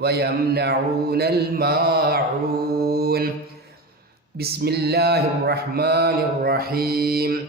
ويمنعون الماعون. بسم الله الرحمن الرحيم.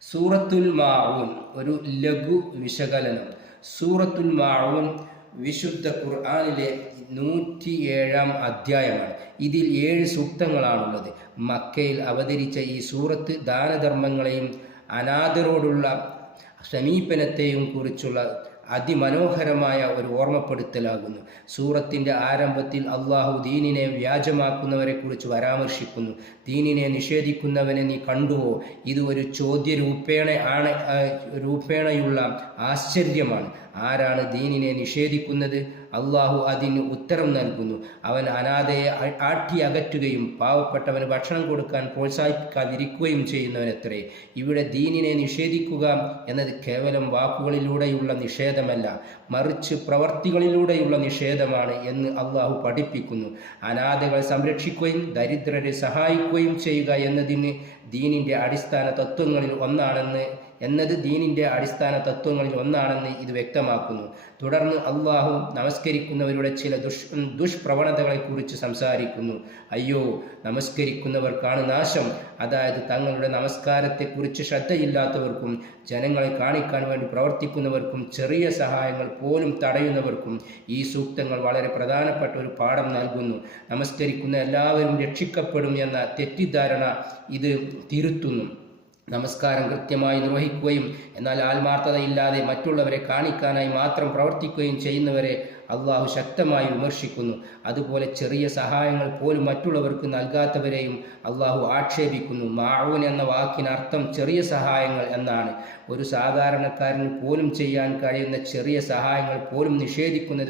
സൂറത്തുൽ മാഊൻ ഒരു ലഘു വിശകലനം. സൂറത്തുൽ മാഊൻ വിശുദ്ധ ഖുർആാനിലെ നൂറ്റി ഏഴാം അധ്യായമാണ്. ഇതിൽ ഏഴ് സൂക്തങ്ങളാണുള്ളത്. മക്കയിൽ അവതരിച്ച ഈ സൂറത്ത് ദാനധർമ്മങ്ങളെയും അനാഥരോടുള്ള സമീപനത്തെയും കുറിച്ചുള്ള അതിമനോഹരമായ ഒരു ഓർമ്മപ്പെടുത്തലാകുന്നു. സൂറത്തിന്റെ ആരംഭത്തിൽ അള്ളാഹു ദീനിനെ വ്യാജമാക്കുന്നവരെ കുറിച്ച് പരാമർശിക്കുന്നു. ദീനിനെ നിഷേധിക്കുന്നവനെ നീ കണ്ടുവോ? ഇത് ഒരു ചോദ്യ രൂപേണ ആണ് രൂപേണയുള്ള ആശ്ചര്യമാണ്. ആരാണ് ദീനിനെ നിഷേധിക്കുന്നത്? അള്ളാഹു അതിന് ഉത്തരം നൽകുന്നു. അവൻ അനാഥയെ ആട്ടി അകറ്റുകയും പാവപ്പെട്ടവന് ഭക്ഷണം കൊടുക്കാൻ പ്രോത്സാഹിപ്പിക്കാതിരിക്കുകയും ചെയ്യുന്നവനെത്രേ. ഇവിടെ ദീനിനെ നിഷേധിക്കുക എന്നത് കേവലം വാക്കുകളിലൂടെയുള്ള നിഷേധമല്ല. മറിച്ച് പ്രവർത്തികളിലൂടെയുള്ള നിഷേധമാണ് എന്ന് അള്ളാഹു പഠിപ്പിക്കുന്നു. അനാഥകളെ സംരക്ഷിക്കുകയും ദരിദ്രരെ സഹായിക്കുകയും ചെയ്യുക എന്നതിന് ദീനിന്റെ അടിസ്ഥാന തത്വങ്ങളിൽ ഒന്നാണെന്ന് എന്നത് ദീനിന്റെ അടിസ്ഥാന തത്വങ്ങളിൽ ഒന്നാണെന്ന് ഇത് വ്യക്തമാക്കുന്നു. തുടർന്ന് അള്ളാഹു നമസ്കരിക്കുന്നവരുടെ ചില ദുഷ് ദുഷ്പ്രവണതകളെക്കുറിച്ച് സംസാരിക്കുന്നു. അയ്യോ നമസ്കരിക്കുന്നവർക്കാണ് നാശം. അതായത് തങ്ങളുടെ നമസ്കാരത്തെക്കുറിച്ച് ശ്രദ്ധയില്ലാത്തവർക്കും ജനങ്ങളെ കാണിക്കാൻ വേണ്ടി പ്രവർത്തിക്കുന്നവർക്കും ചെറിയ സഹായങ്ങൾ പോലും തടയുന്നവർക്കും ഈ സൂക്തങ്ങൾ വളരെ പ്രധാനപ്പെട്ട ഒരു പാഠം നൽകുന്നു. നമസ്കരിക്കുന്ന എല്ലാവരും രക്ഷിക്കപ്പെടും എന്ന തെറ്റിദ്ധാരണ ഇത് തിരുത്തുന്നു. നമസ്കാരം കൃത്യമായി നിർവഹിക്കുകയും എന്നാൽ ആത്മാർത്ഥതയില്ലാതെ മറ്റുള്ളവരെ കാണിക്കാനായി മാത്രം പ്രവർത്തിക്കുകയും ചെയ്യുന്നവരെ അള്ളാഹു ശക്തമായി വിമർശിക്കുന്നു. അതുപോലെ ചെറിയ സഹായങ്ങൾ പോലും മറ്റുള്ളവർക്ക് നൽകാത്തവരെയും അള്ളാഹു ആക്ഷേപിക്കുന്നു. മാവൂൻ എന്ന വാക്കിനർത്ഥം ചെറിയ സഹായങ്ങൾ എന്നാണ്. ഒരു സാധാരണക്കാരന് പോലും ചെയ്യാൻ കഴിയുന്ന ചെറിയ സഹായങ്ങൾ പോലും നിഷേധിക്കുന്നത്